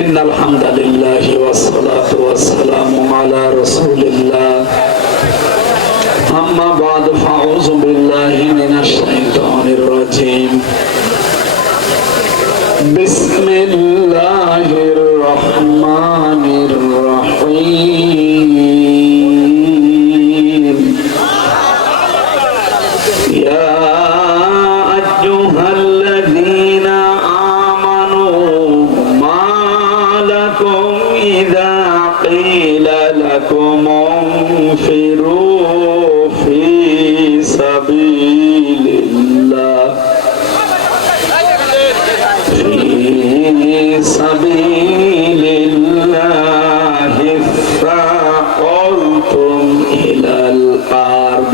ইন্নাল হামদালিল্লাহি ওয়াস সালাতু ওয়াস সালামু আলা রাসূলিল্লাহ আম্মা বা'দু ফাউযু বিল্লাহি মিনাশ শাইতানির রাজীম বিসমিল্লাহির রহমানির রহিম ইয়া আইয়ুহাল্লাযীনা আমানু মা লাকুম ইযা ক্বিলা লাকুম ইনফিরু ফি সাবিলিল্লাহ সাবিলিল্লাহি ফাকুলতুম ইলাল আরদ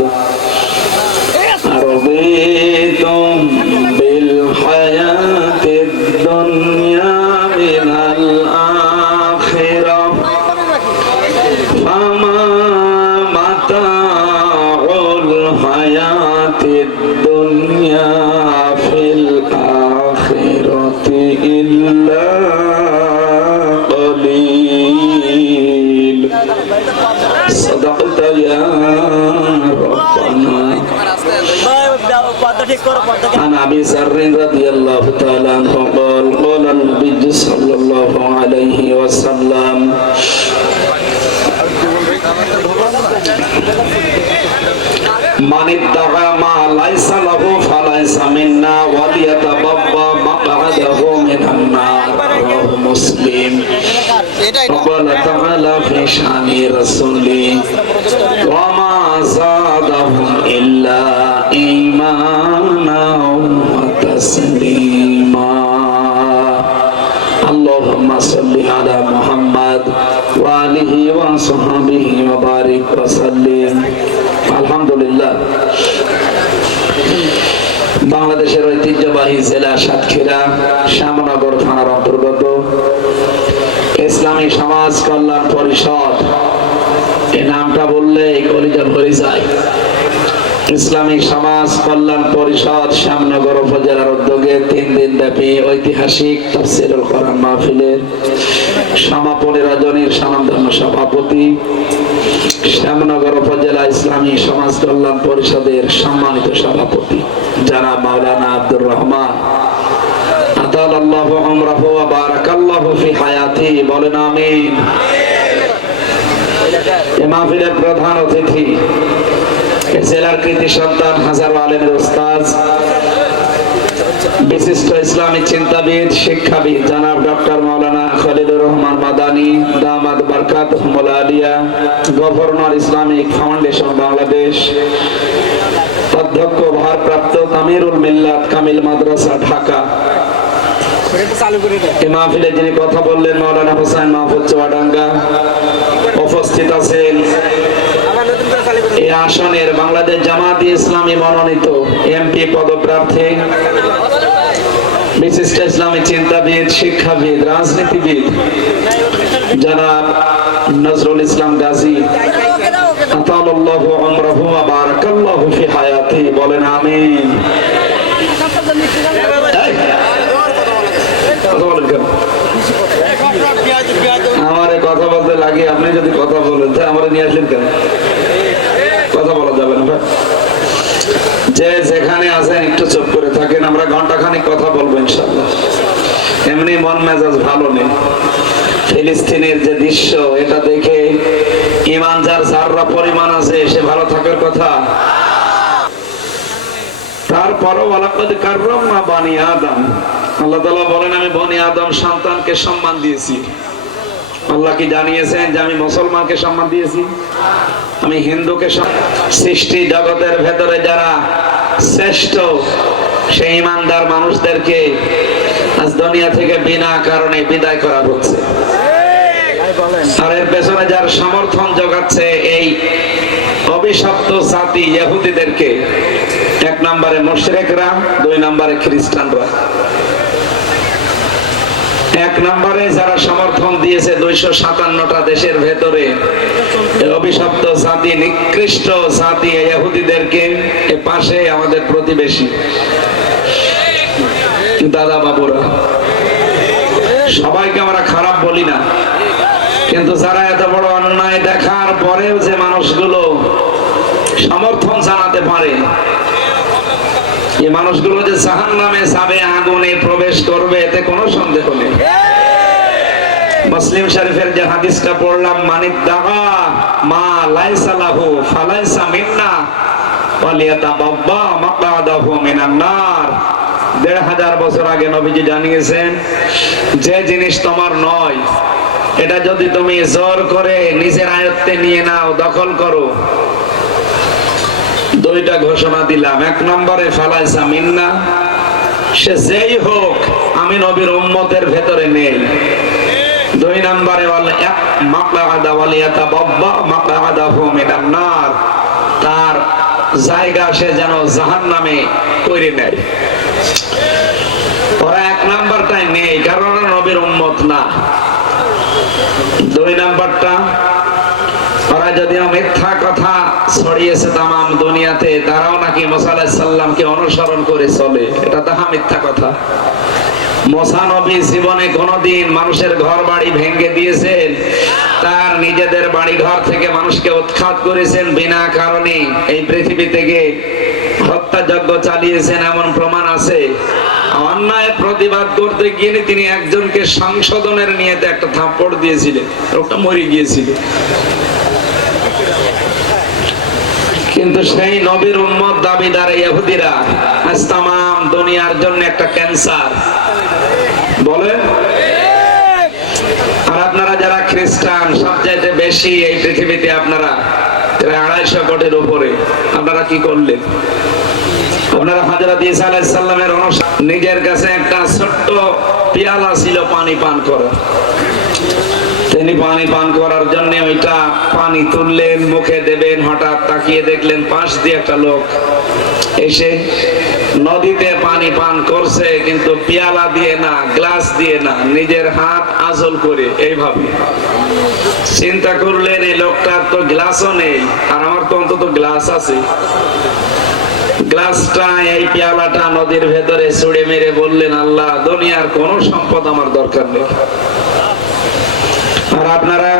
আরদিতুম বিল হায়াতিদ দুনিয়া মিনাল আখিরাহ ফামা মাতাউল হায়াতিদ দুনিয়া ফিল আখিরাতি ইল্লা কলিল সাদাকতা ইয়া রাব্বানা عن أبي ذر رضي الله تعالى عنه قال قال النبي صلى الله عليه وسلم من ادعى ما ليس له فليس منا وليتبوأ مقعده من النار رواه مسلم وقال تعالى في شأن رسوله وما زادهم إلا إيمانا وتسليما اللهم صل على محمد وآله وصحبه وبارك وسلم الحمد لله বাংলাদেশের ঐতিহ্যবাহী জেলা সাতক্ষীরা শ্যামনগর থানার অন্তর্গত ইসলামী সমাজ কল্যাণ পরিষদ এই নামটা বললে কলিজা ভরে যায়। ইসলামিক সমাজ কল্যাণ পরিষদ শ্যামনগর উপজেলার উদ্যোগে 3 দিন ব্যাপী ঐতিহাসিক তাফসীরুল কোরআন মাহফিলের সমাপনী রজনীর স্বনামধন্য সভাপতি শ্যামনগর উপজেলা ইসলামী সমাজ কল্যাণ পরিষদের সম্মানিত সভাপতি জনাব মাওলানা আব্দুর রহমান আতালাল্লাহু উমরাহু ওয়া বারাকাল্লাহু ফি হায়াতি বলেন আমিন। এই মাহফিলের প্রধান অতিথি জেলার কৃতি সন্তান হাজারো আলেমের উস্তাদ বিশিষ্ট ইসলামী চিন্তাবিদ শিক্ষাবিদ জনাব ডক্টর মাওলানা খলিলুর রহমান মাদানী দামাত বারকাতুহুল আলিয়া গভর্নর ইসলামিক ফাউন্ডেশন বাংলাদেশ অধ্যক্ষ ভারপ্রাপ্ত আমিরুল মিল্লাত কামিল মাদ্রাসা ঢাকা। এই মাহফিলে যিনি কথা বললেন মাওলানা হোসেন মাহফুজ চুয়াডাঙ্গা। উপস্থিত আছেন এই আসনের বাংলাদেশ জামায়াতে ইসলামী মনোনীত এমপি পদপ্রার্থী বিশিষ্ট ইসলামী চিন্তাবিদ শিক্ষাবিদ রাজনীতিবিদ জনাব নজরুল ইসলাম গাজী আতালাল্লাহু উমরাহু ওয়া বারাকাল্লাহু ফি হায়াতি বলেন আমিন। আমারে কথা বলতে লাগে, আপনি যদি কথা বলেন তাই আমারে নিয়ে আসলেন কেন? কথা বলা যাবে না ভাই, যে যেখানে আছেন একটু চুপ করে থাকেন, আমরা ঘন্টাখানিক কথা বলবো ইনশাআল্লাহ। এমনি মন মেজাজ ভালো নেই। ফিলিস্তিনের যে দৃশ্য এটা দেখে ঈমান যার যাররা পরিমাণ আছে সে ভালো থাকার কথা। তারপরও ওয়ালাকাদ কাররামনা বানি আদম, আল্লাহ তাআলা বলেন আমি বনি আদম সন্তানকে সম্মান দিয়েছি। আল্লাহ কি জানিয়েছেন যে আমি মুসলমানকে সম্মান দিয়েছি, আমি হিন্দুকে? সৃষ্টি জগতের ভেতরে যারা শ্রেষ্ঠ সেই ঈমানদার মানুষদেরকে আজ দুনিয়া থেকে বিনা কারণে বিদায় করা হচ্ছে। আর এর পেছনে যার সমর্থন জোগাচ্ছে এই অভিশপ্ত জাতি ইহুদিদেরকে, 1 নম্বরে মুশরিকরা, 2 নম্বরে খ্রিস্টানরা। 1 নম্বরে যারা সমর্থন দিয়েছে 257টা দেশের ভেতরে অভিশপ্ত জাতি, নিকৃষ্ট জাতি ইহুদিদেরকে, এ পাশে আমাদের প্রতিবেশী দাদা বাবুরা সবাইকে আমরা খারাপ বলি না, কিন্তু যারা এত বড় অন্যায় দেখার পরেও যে মানুষগুলো সমর্থন জানাতে পারে, এই মানুষগুলো যে জাহান্নামে যাবে, আগুনে প্রবেশ করবে, এতে কোনো সন্দেহ নেই। মুসলিম শরীফের যে হাদিসটা পড়লাম, মানিদ দাগা মা লাইসা লাহু ফালাইসা মিন্না ওয়ালিয়াতাবাব্বা মাকআদাহু মিনান নার। ১৫০০ বছর আগে নবীজি জানিয়েছেন, যে জিনিস তোমার নয় এটা যদি তুমি জোর করে নিজের আয়ত্তে নিয়ে নাও, দখল করো, দুইটা ঘোষণা দিলাম। ১ নম্বরে ফালাইসা মিন্না, সে যেই হোক আমি নবীর উম্মতের ভেতরে নেই। ২ নম্বরে মাকআদা ওয়ালিয়াতাবাব্বা মাকআদাহু মিনান নার, তার জায়গা সে যেন জাহান্নামে করে নেয়। ওরা ১ নাম্বারটাই নেই, কারণ নবীর উম্মত না। ২ নাম্বারটা, ওরা যদিও মিথ্যা কথা ছড়িয়েছে তামাম দুনিয়াতে, তারাও নাকি মুসা আলাইহিস সালামকে অনুসরণ করে চলে, এটা তাহা মিথ্যা কথা। মুসা নবী জীবনে কোনদিন মানুষের ঘর বাড়ি ভেঙে দিয়েছেন? তার নিজেদের বাড়ি ঘর থেকে মানুষকে উৎখাত করেছেন বিনা কারণে, এই পৃথিবী থেকে হত্যাযজ্ঞ চালিয়েছেন, এমন প্রমাণ আছে। অন্যায় প্রতিবাদ করতে গিয়ে তিনি একজনকে সংশোধনের নিয়েতে একটা থাপ্পড় দিয়েছিলেন, লোকটা মরে গিয়েছিল। কিন্তু সেই নবীর উম্মত দাবিদার ইহুদিরা আজ তামাম দুনিয়ার জন্য একটা ক্যান্সার বলে। আর আপনারা যারা খ্রিস্টান, সবচাইতে বেশি এই পৃথিবীতে আপনারা ২৫০ কোটির উপরে, আপনারা কি করলেন? আপনারা হযরত ঈসা আলাইহিস সালামের নিজের কাছে একটা ছোট্ট পেয়ালা ছিল পানি পান করার, তিনি পানি পান করার জন্য ওইটা পানি তুললেন, মুখে দেবেন, হঠাৎ তাকিয়ে দেখলেন পাশ দিয়ে একটা লোক এসে নদীতে পানি পান করছে, কিন্তু পেয়ালা দিয়ে না, গ্লাস দিয়ে না, নিজের হাত আঁচল করে এইভাবে। চিন্তা করলেন এই লোকটার তো গ্লাসও নেই, আর আমার তো অন্তত গ্লাস আছে। গ্লাসটা, এই পেয়ালাটা নদীর ভেতরে ছুঁড়ে মেরে বললেন, আল্লাহ, দুনিয়ার কোন সম্পদ আমার দরকার নেই। আর আপনারা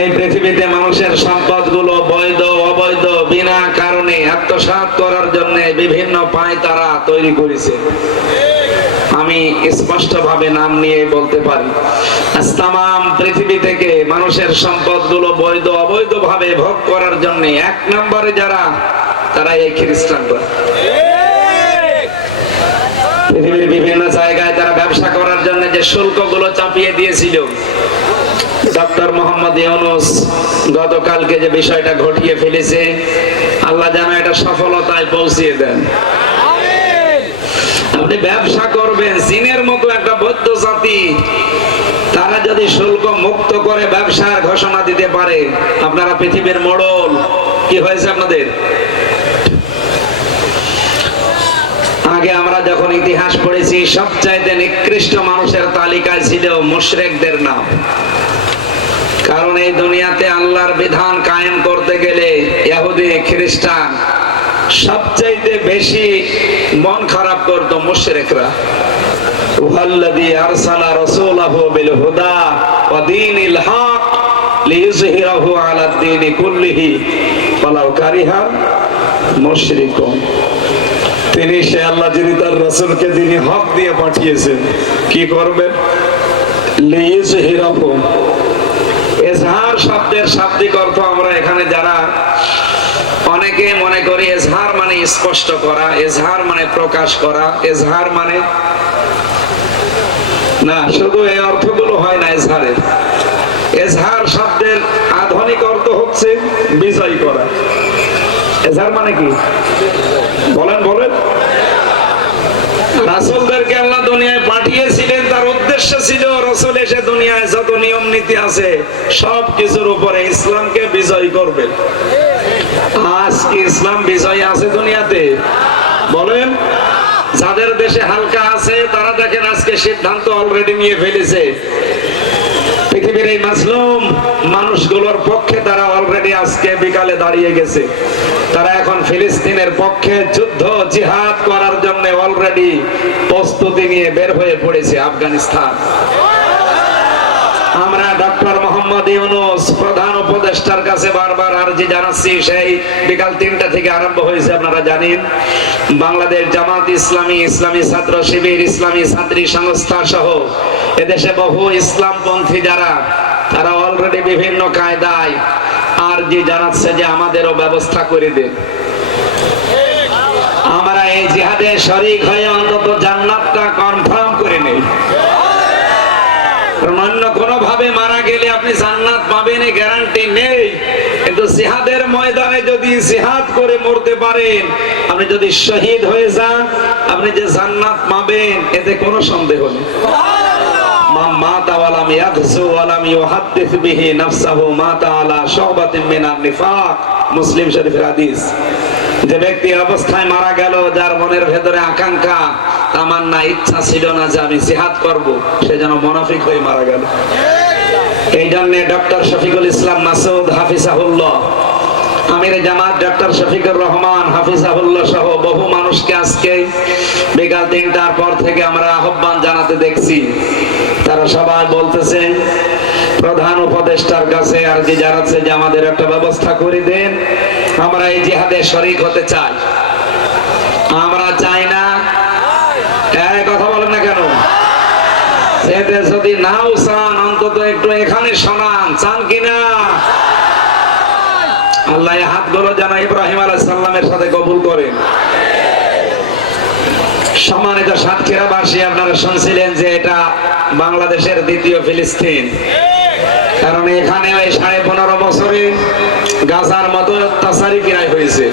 এই পৃথিবীতে মানুষের সম্পদ গুলো বৈধ অবৈধ বিনা কারণে আত্মসাৎ করার জন্য বিভিন্ন পায়তারা তৈরি করেছে। আমি স্পষ্ট ভাবে নাম নিয়ে বলতে পারি, আজ তামাম পৃথিবী থেকে মানুষের সম্পদ গুলো বৈধ অবৈধ ভাবে ভোগ করার জন্য ১ নম্বরে যারা, তারা এই খ্রিস্টানরা। পৃথিবীর বিভিন্ন জায়গায় তারা ব্যবসা করার জন্য যে শুল্ক গুলো চাপিয়ে দিয়েছিল, ডক্টর মোহাম্মদ ইউনূস গতকালকে যে বিষয়টা ঘটিয়ে ফেলেছে, আল্লাহ যেন এটা সফলতায় পৌঁছিয়ে দেন। আপনি ব্যবসা করবেন, চীনের মতো একটা বৌদ্ধ জাতি, তারা যদি শুল্ক মুক্ত করে ব্যবসার ঘোষণা দিতে পারে, আপনারা পৃথিবীর মোড়ল। কি হয়েছে আপনাদের? আগে আমরা যখন ইতিহাস পড়েছি, সবচাইতে নিকৃষ্ট মানুষের তালিকায় ছিল মুশরিকদের নাম। কারণ এই দুনিয়াতে আল্লাহর বিধান কায়েম করতে গেলে ইহুদি খ্রিস্টান সবচাইতে বেশি মন খারাপ করত মুশরিকরা। ওয়াল্লাযী আরসালা রাসূলাহু বিল হুদা ওয়া দীনিল হক লিইয়ুযহিরাহু আলাদ দীনি কুল্লিহি ওয়ালাউ কারিহাল মুশরিকুন। তিনি, সে আল্লাহ যিনি তার রাসূলকে দ্বীনে হক দিয়ে পাঠিয়েছেন, কি করবেন? লিইয়ুযহিরাহু। এজহার শব্দের শাব্দিক অর্থ আমরা এখানে যারা অনেকে মনে করি এজহার মানে স্পষ্ট করা, এজহার মানে প্রকাশ করা, এজহার মানে না, শুধু এই অর্থগুলো হয় না এজহারের। এজহার শব্দের আধুনিক অর্থ হচ্ছে বিজয় করা। এজহার মানে কি বলেন? বলেন। রাসূলদেরকে আল্লাহ দুনিয়ায় পাঠিয়েছিলেন, তার উদ্দেশ্য ছিল রাসূল এসে দুনিয়ায় যত নিয়ম নীতি আছে সব কিছুর উপরে ইসলামকে বিজয় করবেন। আজ কি ইসলাম বিজয় আছে দুনিয়াতে? বলেন। যাদের দেশে হালকা আছে তারা দেখেন আজকে সিদ্ধান্ত অলরেডি নিয়ে ফেলেছে, পৃথিবীর এই মাজলুম মানুষগুলোর পক্ষে তারা অলরেডি আজকে বিকালে দাঁড়িয়ে গেছে। তারা এখন ফিলিস্তিনের পক্ষে যুদ্ধ জিহাদ করার জন্য অলরেডি প্রস্তুতি নিয়ে বের হয়ে পড়েছে আফগানিস্তান। মোহাম্মদ ইউনূস প্রধান উপদেষ্টার কাছে বারবার আরজি জানাচ্ছি। সেই বিকাল 3টা থেকে আরম্ভ হয়েছে, আপনারা জানেন। বাংলাদেশ জামাত ইসলামী, ইসলামী ছাত্র শিবির, ইসলামী ছাত্রী সংস্থা সহ এদেশে বহু ইসলামপন্থী যারা, তারা অলরেডি বিভিন্ন কায়দায় আরজি জানাচ্ছে যে আমাদেরও ব্যবস্থা করে দেন। আমরা এই জিহাদে শরীক হয়ে অন্তত জান্নাতটা কনফার্ম করে নেই। অন্য কোন ভাবে মারা গেলে আপনি জান্নাত পাবেন এই গ্যারান্টি নেই, কিন্তু জিহাদের ময়দানে যদি জিহাদ করে মরতে পারেন, আপনি যদি শহীদ হয়ে যান, আপনি যে জান্নাত পাবেন এতে কোনো সন্দেহ নেই। মাতা ওয়ালাম ইয়াগজু ওয়ালাম ইউহাদ্দিস বিহি নাফসাহু মাতা আলা শুবাতিন মিনান নিফাক, মুসলিম শরীফের হাদিস। যে ব্যক্তি অবস্থায় মারা গেল, যার মনের ভেতরে আকাঙ্ক্ষা তামান্না ইচ্ছা ছিল না যে আমি জিহাদ করব, সে যেন মুনাফিক হয়ে মারা গেল। এই জন্য ডক্টর শফিকুল ইসলাম মাসুদ হাফিজাহুল্লাহ, আমিরে জামাত ডক্টর শফিকুর রহমান হাফিজাহুল্লাহ সহ বহু মানুষকে আজকে বিকাল 3টার পর থেকে আমরা আহ্বান জানাতে দেখছি। তারা সবাই বলতেছে প্রধান উপদেষ্টার কাছে আরজি জানাচ্ছে যে আমাদের একটা ব্যবস্থা করে দেন, আমরা এই জিহাদে শরীক হতে চাই। আমরা চাই না, এই কথা বলেন না কেন? এতে যদি নাও চান, অন্তত একটু এখানে শোনান, চান কিনা? আল্লাহ এই হাতগুলো যেন ইব্রাহিম আলাইহিস সালামের সাথে কবুল করেন। সম্মানিত সাতক্ষীরাবাসী, আপনারা শুনছিলেন যে এটা বাংলাদেশের দ্বিতীয় ফিলিস্তিন, কারণ এখানে ওই 15.5 বছরে গাজার মতো অত্যাচারী ফিরাই হয়েছে।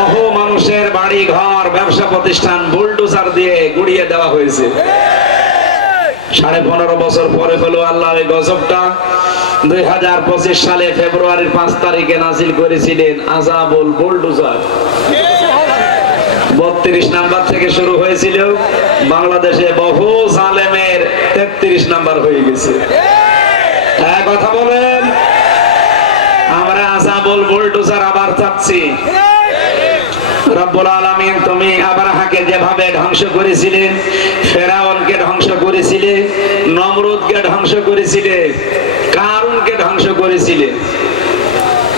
বহু মানুষের বাড়ি ঘর ব্যবসা প্রতিষ্ঠান বুলডোজার দিয়ে গুড়িয়ে দেওয়া হয়েছে। 15.5 বছর পরে হলো আল্লাহ এই গজবটা 2025 সালে ফেব্রুয়ারির 5 তারিখে নাজিল করেছিলেন আযাবুল বুলডোজার। 32 নাম্বার থেকে শুরু হয়েছিল, বাংলাদেশে বহু জালেমের 33 নাম্বার হয়ে গেছে। এক কথা বলেন, আমরা আযাবুল বুলডোজার আবার চাচ্ছি। রব্বুল আলামিন, তুমি আবরাহাকে যেভাবে ধ্বংস করেছিলে, ফেরাউনকে ধ্বংস করেছিলে, নমরুদকে ধ্বংস করেছিলে, কারুনকে ধ্বংস করেছিলে,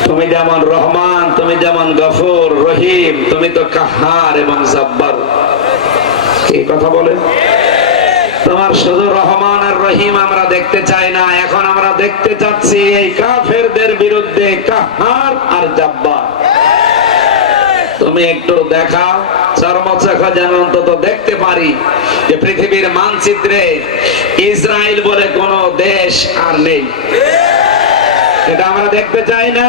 তুমি যেমন রহমান, তুমি যেমন গফুর রহিম, তুমি তো কাহার এবং জাব্বার। কি কথা বলে? তোমার শুধু রহমান আর রহিম আমরা দেখতে চাই না, এখন আমরা দেখতে চাচ্ছি এই কাফেরদের বিরুদ্ধে কাহার আর জাব্বার। তুমি একটু দেখাও, চর্মচক্ষে যেন অন্তত দেখতে পারি যে পৃথিবীর মানচিত্রে ইসরায়েল বলে কোন দেশ আর নেই। এটা আমরা দেখতে চাই না।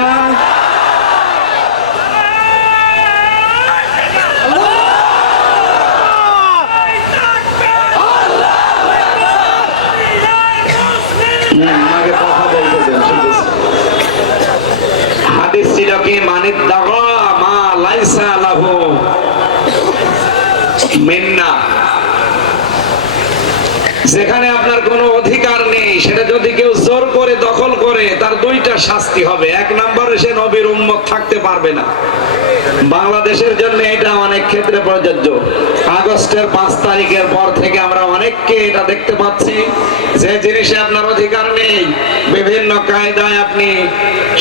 হাদিস ছিল কি, মানিদ দাগা মা লাইসা লাহু মিন্না, যেখানে আপনার কোনো অধিকার নেই সেটা যদি কেউ জোর করে দখল করে, তার দুইটা শাস্তি হবে। 1 নম্বরে সে নবীর উম্মত থাকতে পারবে না। বাংলাদেশের জন্য এটা অনেক ক্ষেত্রে প্রযোজ্য। আগস্টের 5 তারিখের পর থেকে আমরা অনেককে এটা দেখতে পাচ্ছি, যে জিনিসে আপনার অধিকার নেই, বিভিন্ন কায়দায় আপনি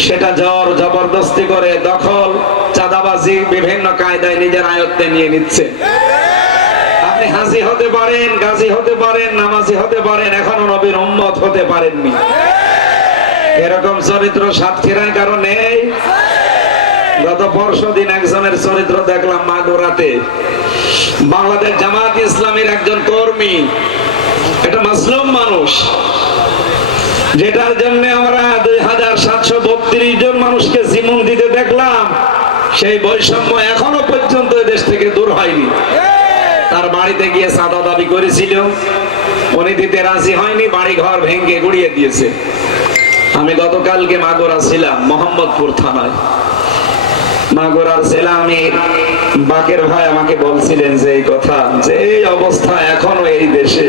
সেটা জোর জবরদস্তি করে দখল, চাঁদাবাজি, বিভিন্ন কায়দায় নিজের আয়ত্তে নিয়ে নিচ্ছে। আপনি হাজী হতে পারেন, গাজী হতে পারেন, নামাজি হতে পারেন, এখনো নবীর উম্মত হতে পারেননি। এরকম চরিত্র সাতক্ষীরায় কারো নেই। গত পরশুদিন একজনের চরিত্র দেখলাম মাগুরাতে। বাংলাদেশ জামাত ইসলামের একজন কর্মী, এটা মাসলুম মানুষ, যেটার জন্য আমরা 2732 জন মানুষকে জীবন দিতে দেখলাম, সেই বৈষম্য এখনো পর্যন্ত দেশ থেকে দূর হয়নি। তার বাড়িতে গিয়ে চাঁদা দাবি করেছিল, উনি দিতে রাজি হয়নি, বাড়ি ঘর ভেঙে গুড়িয়ে দিয়েছে। আমি গতকালকে মাগুরা ছিলাম, মোহাম্মদপুর থানায় মাগুরার ছিলাম। আমি বাকের ভাই আমাকে বলছিলেন যে এই কথা, যে এই অবস্থা এখনো এই দেশে,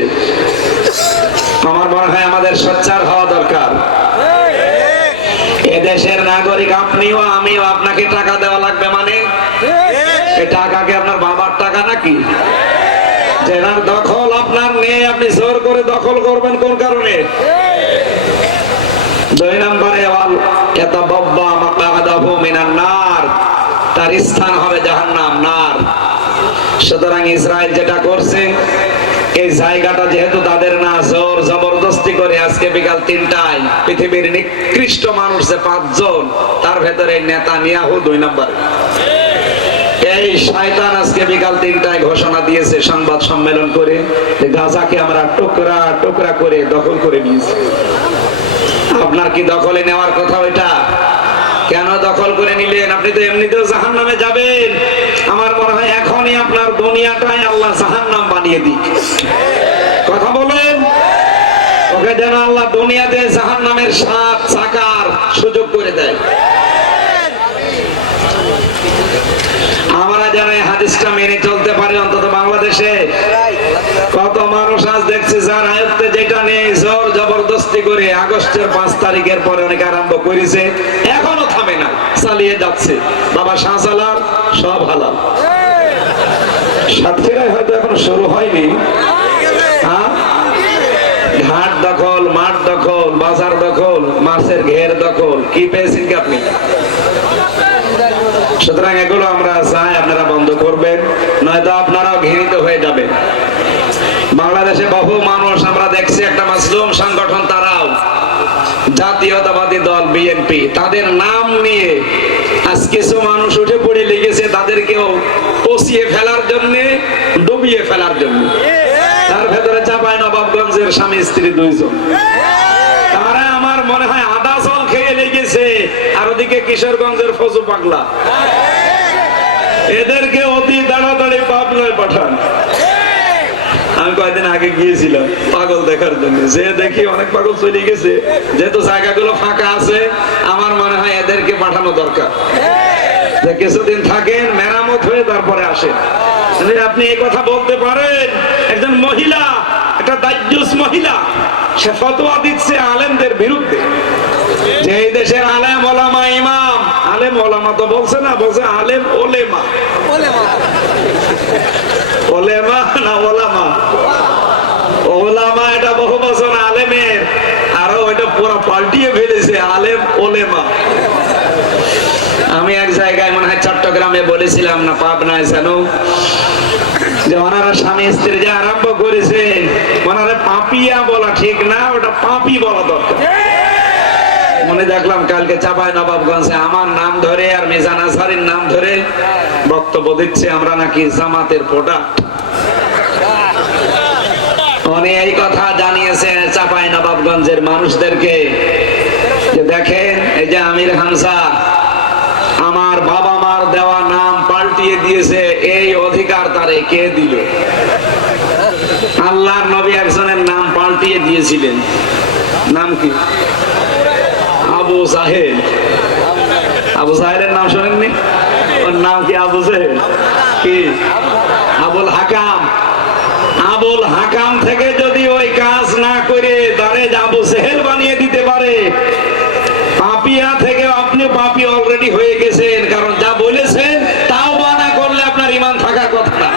আমার মনে হয় আমাদের সোচ্চার হওয়া দরকার। এদেশের নাগরিক আপনিও আমিও, আপনাকে টাকা দেওয়া লাগবে মানে এই টাকাকে আপনার বাবার টাকা নাকি? যেটার দখল আপনার নেই, আপনি জোর করে দখল করবেন কোন কারণে? 2 নম্বরে ইয়াতাবাব্বা মাকআদাহু মিনান নার, তার স্থান হবে জাহান্নাম, নার। সুতরাং ইসরায়েল যেটা করছে, এই জায়গাটা যেহেতু তাদের না, জোর জবরদস্তি করে আজকে বিকাল 3টায় পৃথিবীর নিকৃষ্ট মানুষ যে 5 জন, তার ভেতরে নেতানিয়াহু 2 নম্বর। এই শয়তান আজকে বিকাল 3টায় ঘোষণা দিয়েছে সংবাদ সম্মেলন করে যে গাজাকে আমরা টুকরা টুকরা করে দখল করে নিয়েছি। আপনার কি দখলে নেওয়ার কথা ওইটা? কেন দখল করে নিলেন? আপনি তো এমনিতেও জাহান্নামে যাবেন। আমার মনে হয় এখনই আপনার দুনিয়াটাই আল্লাহ জাহান্নাম বানিয়ে দিক। কথা বলেন, ওকে যেন আল্লাহ দুনিয়াতে জাহান্নামের সাত চাকার সুযোগ করে দেয়। আমরা যেন এই হাদিসটা মেনে চলতে পারি অন্তত বাংলাদেশে। কত মানুষ আজ দেখছি যার আয়ত্তে যেটা নেই জোর জবরদস্তি করে আগস্টের 5 তারিখের পরে অনেক আরম্ভ করেছে, এখনো থামে না, চালিয়ে যাচ্ছে। বাবা শাহজালাল সব হালাল, সাতক্ষীরায় হয়তো এখনো শুরু হয়নি। ঘাট দখল, মাঠ দখল, বাজার দখল, মাছের ঘের দখল, কি পেয়েছেন কি আপনি? সুতরাং এগুলো আমরা চাই আপনারা বন্ধ করবেন, নয়তো আপনারাও ঘৃণিত হয়ে যাবেন। বাংলাদেশে বহু মানুষ আমরা দেখছি, একটা মাসলুম সংগঠন, তারাও জাতীয়তাবাদী দল বিএনপি, তাদের নাম নিয়ে আজ কিছু মানুষ উঠে পড়ে লেগেছে তাদেরকেও পচিয়ে ফেলার জন্য, ডুবিয়ে ফেলার জন্য। তার ভেতরে চাঁপাইনবাবগঞ্জের স্বামী স্ত্রী 2 জন, তারা আমার মনে হয় আদা জল খেয়ে লেগেছে। আর ওদিকে কিশোরগঞ্জের ফজু পাগলা, এদেরকে অতি তাড়াতাড়ি পাবনায় পাঠান। আমি কয়েকদিন আগে গিয়েছিলাম পাগল দেখার জন্য, যে দেখি অনেক পাগল চলে গেছে। যেহেতু জায়গাগুলো ফাঁকা আছে, আমার মনে হয় এদেরকে পাঠানো দরকার, যে কিছুদিন থাকেন, মেরামত হয়ে তারপরে আসেন। আপনি এই কথা বলতে পারেন, একজন মহিলা, একটা দায়ুস মহিলা, সে ফতোয়া দিচ্ছে আলেমদের বিরুদ্ধে, যে এই দেশের আলেম ওলামা, ইমাম, আলেম ওলামা তো বলছে না, বলছে আলেম ওলেমা। ওলেমা না ওলামা? ওলামা এটা বহু বছর আলেমের, আরো ওইটা পুরো পাল্টিয়ে ফেলেছে, আলেম ওলেমা। আমি এক জায়গায় মনে হয় চট্টগ্রামে বলেছিলাম না পাবনায় যেন, যে ওনারা স্বামী স্ত্রী যে আরম্ভ করেছে, ওনারা পাপিয়া বলা ঠিক না, ওটা পাপি বলা দরকার। মনে দেখলাম কালকে চাঁপাইনবাবগঞ্জে আমার নাম ধরে আর মিজান আজহারের নাম ধরে বক্তব্য দিচ্ছে আমরা নাকি জামাতের প্রোডাক্ট। উনি এই কথা জানিয়েছে চাঁপাইনবাবগঞ্জের মানুষদেরকে, যে দেখেন এই যে আমির হামজা আমার বাবা মার দেওয়া নাম পাল্টিয়ে দিয়েছে, এই অধিকার তারে কে দিল? আল্লাহর নবী একজনের নাম পাল্টিয়ে দিয়েছিলেন, নাম কি? আবু জাহেল। আবু জাহেলের নাম শোনেননি? ওর নাম কি আবু জাহেল? কি? আবুল হাকাম। আবুল হাকাম থেকে যদি ওই কাজ না করে তারে আবু জাহেল বানিয়ে দিতে পারে, পাপিয়া থেকে আপনি পাপি অলরেডি হয়ে গেছেন, কারণ যা বলেছেন তাও বানা করলে আপনার ঈমান থাকার কথা না।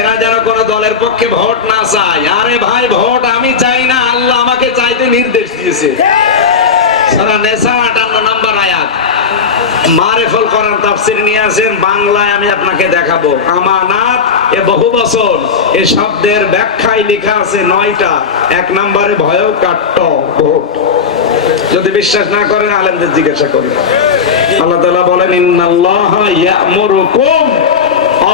এরা যেন কোন দলের পক্ষে ভোট না চায়। আরে ভাই, ভোট আমি চাই না, আল্লাহ আমাকে চাইতে নির্দেশ দিয়েছে। সূরা নিসা 58 নম্বর আয়াত, মারিফুল কোরআন তাফসীর নিয়ে আসেন বাংলায়, আমি আপনাকে দেখাবো। আমানাত, এ বহু বছর এই শব্দের ব্যাখ্যায় লেখা আছে 9টা। 1 নম্বরে ভয় কাট্ট ভোট। যদি বিশ্বাস না করেন আলেমদের জিজ্ঞাসা করুন। আল্লাহ তাআলা বলেন, ইন্নাল্লাহা ইয়া'মুরুকুম,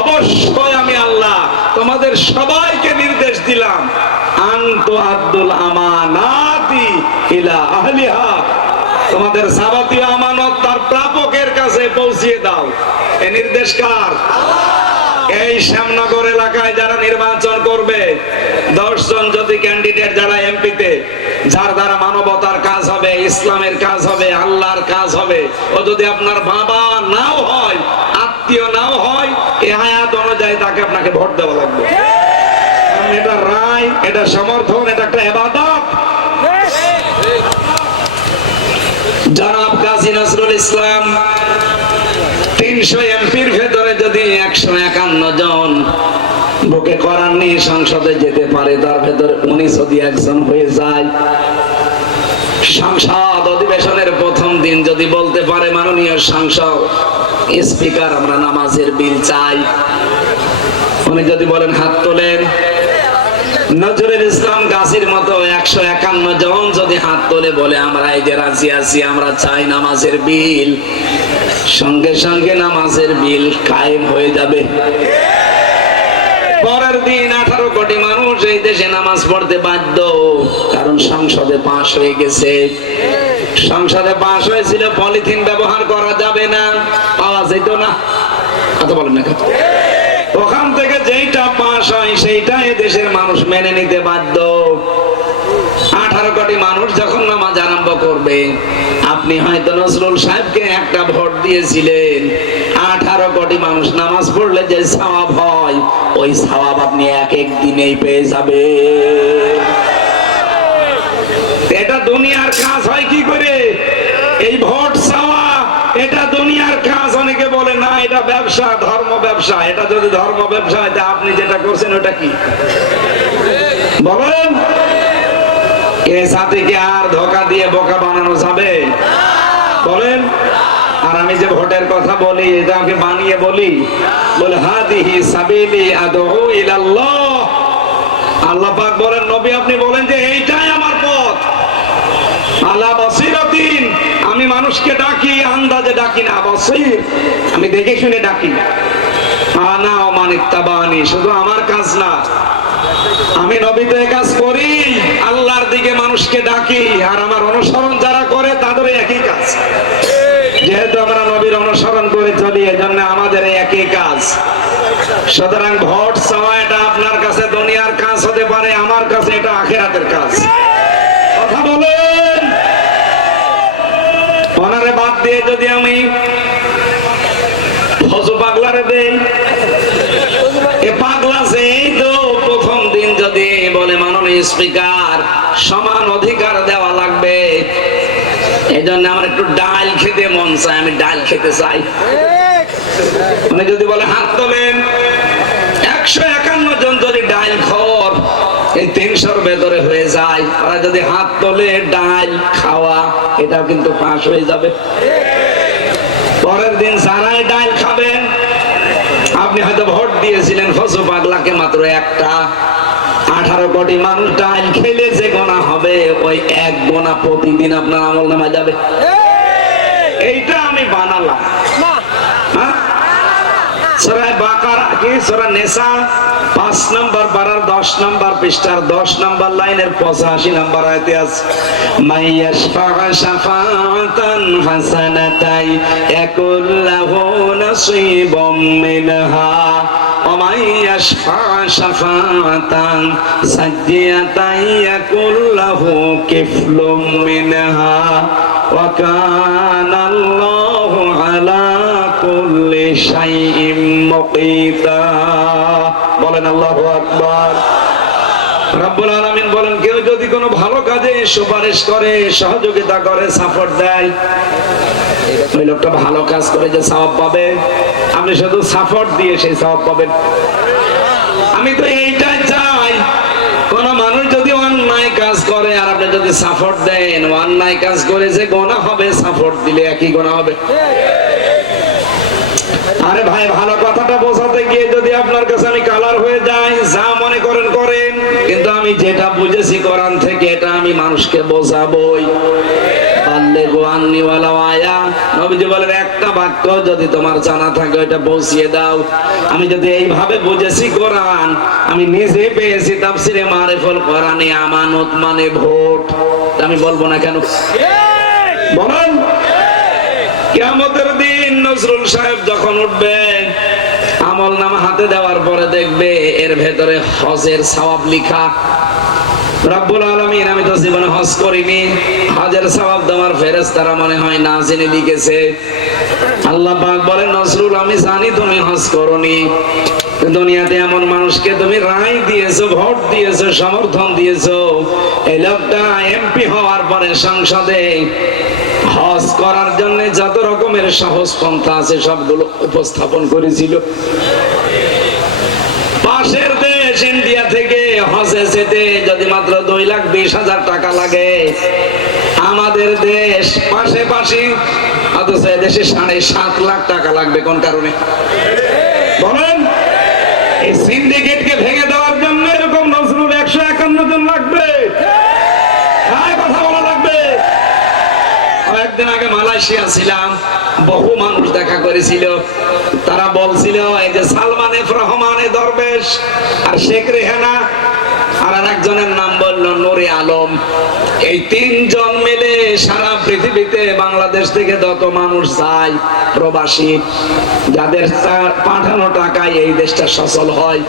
অবশ্যই আমি আল্লাহ তোমাদের সবাইকে নির্দেশ দিলাম, আনতু আদ্দুল আমানাতি ইলা আহলিহা, তোমাদের যাবতীয় আমানত তার প্রাপকের কাছে পৌঁছিয়ে দাও। এই নির্দেশ কার? এই শ্যামনগর এলাকায় যারা নির্বাচন করবে, 10 জন যদি ক্যান্ডিডেট যারা এমপিতে, যার দ্বারা মানবতার কাজ হবে, ইসলামের কাজ হবে, আল্লাহর কাজ হবে, ও যদি আপনার বাবা নাও হয়, আত্মীয় নাও হয়, এই আয়াত অনুযায়ী তাকে আপনাকে ভোট দেওয়া লাগবে। এটা রায়, এটা সমর্থন, এটা একটা ইবাদত। জনাব কাজী নজরুল ইসলাম 300 এমপির ভেতরে যদি 151 জন বুকে কোরআন নিয়ে সংসদে যেতে পারে, তার ভেতরে উনি যদি একজন হয়ে যায়, সংসদ অধিবেশনের প্রথম দিন যদি বলতে পারে মাননীয় সংসদ স্পিকার আমরা নামাজের বিল চাই, উনি যদি বলেন হাত তোলেন, নজরুল ইসলাম গাজীর মতো 151 জন যদি হাত তোলে বলে আমরা এই যে রাজি আছি, আমরা চাই নামাজের বিল, সঙ্গে সঙ্গে নামাজের বিল কায়েম হয়ে যাবে। পরের দিন 18 কোটি মানুষ এই দেশে নামাজ পড়তে বাধ্য, কারণ সংসদে পাশ হয়ে গেছে। সংসদে পাশ হয়েছিল পলিথিন ব্যবহার করা যাবে না, পাওয়া যেত না, কথা বলেন না। ওখান থেকে যেইটা পাশ হয় সেইটা দেশের মানুষ মেনে নিতে বাধ্য। 18 কোটি মানুষ যখন নামাজ আরম্ভ করবে, আপনি হয়তো নজরুল সাহেবকে একটা ভোট দিয়েছিলেন, 18 কোটি মানুষ নামাজ পড়লে যে সওয়াব হয় ওই সওয়াব আপনি এক এক দিনেই পেয়ে যাবে। এটা দুনিয়ার কাজ হয় কি করে? এই ভোট চাওয়া এটা দুনিয়ার কাজ। অনেকে বলে না এটা ব্যবসা, ধর্ম ব্যবসা। এটা যদি ধর্ম ব্যবসা হয় তা আপনি যেটা করছেন ওটা কি বলেন? এ জাতিকে আর ধোঁকা দিয়ে বোকা বানানো যাবে বলেন? আর আমি যে ভোটের কথা বলি এটা আমাকে বানিয়ে বলি, বলে হাদিহি সাবিলি আদউ ইলাল্লাহ। আল্লাহ পাক বলেন, নবী আপনি বলেন যে এইটাই আমার পথ, আলা বাসিরাতিন। আমি মানুষকে ডাকি, আন্দাজে ডাকি না, বাসির আমি দেখে শুনে ডাকি। আনা ওয়া মান ইত্তাবানি, শুধু আমার কাজ না, আমি নবী তো এই কাজ করি, আল্লাহর দিকে মানুষকে ডাকি, আর আমার অনুসরণ যারা করে তাদের একই কাজ। যেহেতু আমরা নবীর অনুসরণ করে চলি, এজন্য আমাদের একই কাজ। সুতরাং ভোট চাওয়া এটা আপনার কাছে দুনিয়ার কাজ হতে পারে, আমার কাছে এটা আখিরাতের কাজ। কথা বলেন। ওনারে বাদ দিয়ে যদি আমি ফজু পাগলারে দেই, এ পাগলা সেই তো প্রথম দিন যদি বলে মাননীয় স্পিকার সমান অধিকার দেওয়া লাগবে, এই জন্য আমার একটু ডাল খেতে মন চায়, আমি ডাল খেতে চাই, উনি যদি বলে হাত তোলেন, 151 জন যদি ডাল খর এই 300-র ভেতরে হয়ে যায়, ওরা যদি হাত তোলে ডাল খাওয়া এটাও কিন্তু পাশ হয়ে যাবে। পরের দিন যারাই ডাল খাবেন, আপনি হয়তো ভোট দিয়েছিলেন ফজু পাগলাকে মাত্র একটা, 18 কোটি মানুষ ডাল খেলে যে গোনা হবে ওই এক গোনা প্রতিদিন আপনার আমলনামায় যাবে। এইটা আমি বানালাম। সূরা বাকারা কি সূরা নিসা 5 নম্বর পারার 10 নম্বর পৃষ্ঠার 10 নম্বর লাইনের 85 নম্বর আয়াতে আছে, মাইয়াশফা শাফাআতান হাসানাতাই ইয়াকুল্লাহু নাসীবুম মিনহা ওয়া মাইয়াশফা শাফাআতান সাজ্জিয়াতাই ইয়াকুল্লাহু কিফলুম মিনহা ওয়া কানাল্লাহু আলা কুল্লি শাইইন মুকিতা। বলেন আল্লাহু আকবার। রব্বুল আলামিন বলেন, কেউ যদি কোনো ভালো কাজে সুপারিশ করে, সহযোগিতা করে, সাপোর্ট দেয়, ওই লোকটা ভালো কাজ করে যে সওয়াব পাবে, আপনি শুধু সাপোর্ট দিয়ে সেই সওয়াব পাবেন। আমি তো এইটাই চাই, কোন মানুষ যদি অন্যায় কাজ করে আর আপনি যদি সাপোর্ট দেন, অন্যায় কাজ করে যে গুনাহ হবে, সাপোর্ট দিলে একই গুনাহ হবে। আরে ভাই, ভালো কথাটা বোঝাতে গিয়ে যদি আপনার কাছে আমি কালার হয়ে যাই, যা মনে করেন করেন, কিন্তু আমি যেটা বুঝেছি কোরআন থেকে এটা আমি মানুষকে বোঝাবই। নবীজি বলেন, একটা বাক্য যদি তোমার জানা থাকে ওইটা পৌঁছিয়ে দাও। আমি যদি এইভাবে বুঝেছি কোরআন, আমি নিজে পেয়েছি তাফসিরে মারিফুল কোরআনে আমানত মানে ভোট, আমি বলবো না কেন? বলেন। কিয়ামতের দিন নজরুল সাহেব যখন উঠবে, আমলনামা হাতে দেওয়ার পরে দেখবে এর ভেতরে হজের সওয়াব লেখা। রব্বুল আলামিন, আমি তো জীবনে হজ করিনি, হজের সওয়াব দেওয়ার ফেরেশতারা মনে হয় না জেনে লিখেছে। আল্লাহ পাক বলেন, নজরুল আমি জানি তুমি হজ করনি, দুনিয়াতে এমন মানুষকে তুমি রায় দিয়েছো, ভোট দিয়েছো, সমর্থন দিয়েছো, এই লোকটা এমপি হওয়ার পরে সংসদে হজ করার জন্য যত রকমের সহজ পন্থা আছে সবগুলো উপস্থাপন করেছিল। পাশের দেশ ইন্ডিয়া থেকে হজে যেতে যদি মাত্র 2,20,000 টাকা লাগে, আমাদের দেশ পাশাপাশি, অথচ দেশে 7.5 লাখ টাকা লাগবে কোন কারণে বলেন? এই সিন্ডিকেটকে ভেঙে দেওয়ার জন্য এরকম নজরুল 151 জন লাগবে, কথা বলা লাগবে। কয়েকদিন আগে মালয়েশিয়া ছিলাম, বহু মানুষ দেখা করেছিল, তারা বলছিল এই যে সালমান এফ রহমানে দরবেশ আর শেখ রেহানা আর একজনের নাম বলল নূরে আলম, এই 3 জন মিলে সারা পৃথিবীতে বাংলাদেশ থেকে যত মানুষ যায় প্রবাসী, যাদের পাঠানো টাকায় এই দেশটা সচল হয়।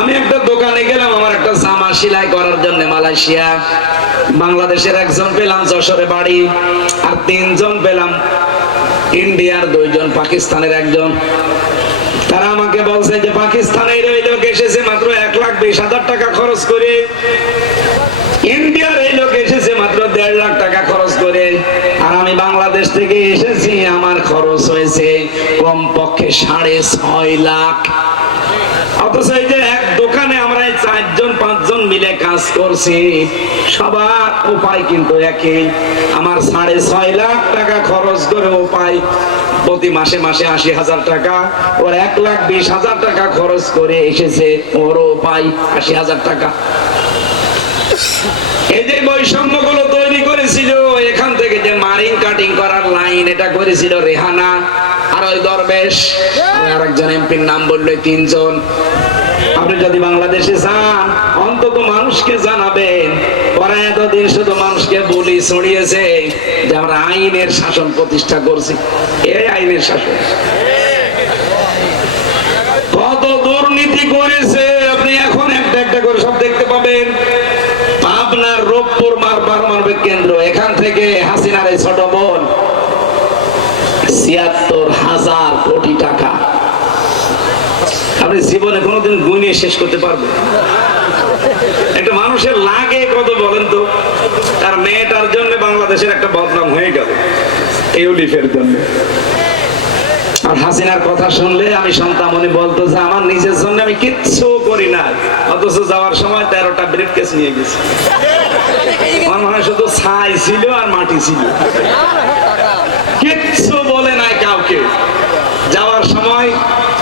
আমি একটা দোকানে গেলাম আমার একটা জামা সেলাই করার জন্য মালয়েশিয়া, বাংলাদেশের একজন পেলাম, যশোরে বাড়ি, আর 3 জন পেলাম ইন্ডিয়ার, 2 জন পাকিস্তানের একজন। তারা আমাকে বলছে যে পাকিস্তানের ওই লোক এসেছে মাত্র 1,20,000 টাকা খরচ করে, ইন্ডিয়ার এই লোক এসেছে মাত্র 1.5 লাখ টাকা খরচ করে, আর আমি বাংলাদেশ থেকে এসেছি, আমার খরচ হয়েছে কমপক্ষে 6.5 লাখ। অথচ এই যে এক দোকানে আমরা 4 জন 5 জন মিলে কাজ করছি, সবার উপায় কিন্তু একই। আমার 6.5 লাখ টাকা খরচ করে উপায় প্রতি মাসে মাসে 80,000 টাকা, ওর 1,20,000 টাকা খরচ করে এসেছে, ওর উপায় 80,000 টাকা। এই যে বৈষম্য গুলো তৈরি করেছিল, এখান থেকে যে মারিং কাটিং করার লাইন, এটা করেছিল রেহানা আর ওই দরবেশ, আর একজন এমপির নাম বললো, 3 জন। আপনি যদি বাংলাদেশে যান অন্তত মানুষকে জানাবেন, ওরা এতদিন শুধু মানুষকে বলি ছড়িয়েছে যে আমরা আইনের শাসন প্রতিষ্ঠা করছি। এই আইনের শাসন কত দুর্নীতি করেছে আপনি এখন একটা একটা করে সব দেখতে পাবেন। পাবনার রূপপুর পারমাণবিক কেন্দ্র, এখান থেকে হাসিনার এই ছোট বোন 76,000 কোটি টাকা। আপনি জীবনে কোনোদিন গুণে শেষ করতে পারবেন? একটা মানুষের লাগে কত বলেন তো? তার মেয়েটার জন্য বাংলাদেশের একটা বদনাম হয়ে গেল, ইউলিফের জন্য। আর হাসিনার কথা শুনলে আমি সন্তামনি বলতো যে আমার নিজের জন্য আমি কিচ্ছু করি না, অথচ যাওয়ার সময় 13টা ব্রিফকেস নিয়ে গেছে। আমার মনে হয় শুধু ছাই ছিল আর মাটি ছিল, কিচ্ছু বলে নাই কাউকে। যাওয়ার সময়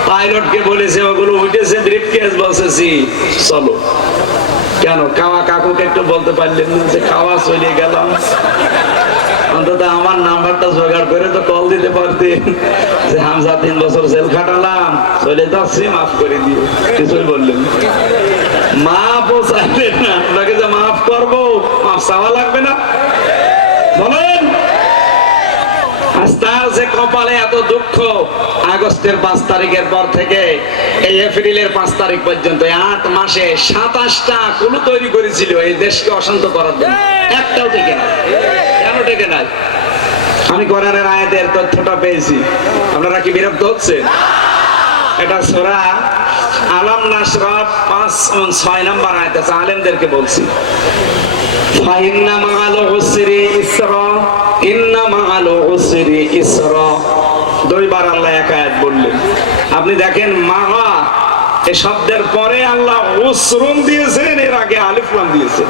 পাইলটকে বলেছে, ওগুলো উঠেছে ব্রিফকেস, বলতেছি চলো। কেন খাওয়া কাকুকে একটু বলতে পারলেন না যে খাওয়া চলে গেলাম? অন্তত আমার নাম্বারটা জোগাড় করে তো কল দিতে পারতেন যে হামজা 3 বছর জেল খাটালাম, চলে যাচ্ছি, মাফ করে দিও। কিছুই বললেন, মাফও চাইলেন না। আপনাকে যে মাফ করবো, মাফ চাওয়া লাগবে না বলেন? তার যে কপালে এত দুঃখ, আগস্টের 5 তারিখের পর থেকে এই এপ্রিলের 5 তারিখ পর্যন্ত 8 মাসে 27টা কুলু তৈরি করেছিল এই দেশকে অশান্ত করার জন্য, একটাও টেকে না। কেন টেকে নাই? আমি কোরআনের আয়াতের তথ্যটা পেয়েছি, আপনারা কি বিরক্ত হচ্ছেন? এটা সূরা আলাম নাশরাহ 5-6 নম্বর আয়াত আছে, আলেমদেরকে বলছি, ফাইন্না মাআল উসরি ইসরা, ইন্না মাআল উসরি ইসরা। 2 বার আল্লাহ এক আয়াত বললেন। আপনি দেখেন মাআ এই শব্দের পরে আল্লাহ উসরুন দিয়েছেন, এর আগে আলিফ লাম দিয়েছেন।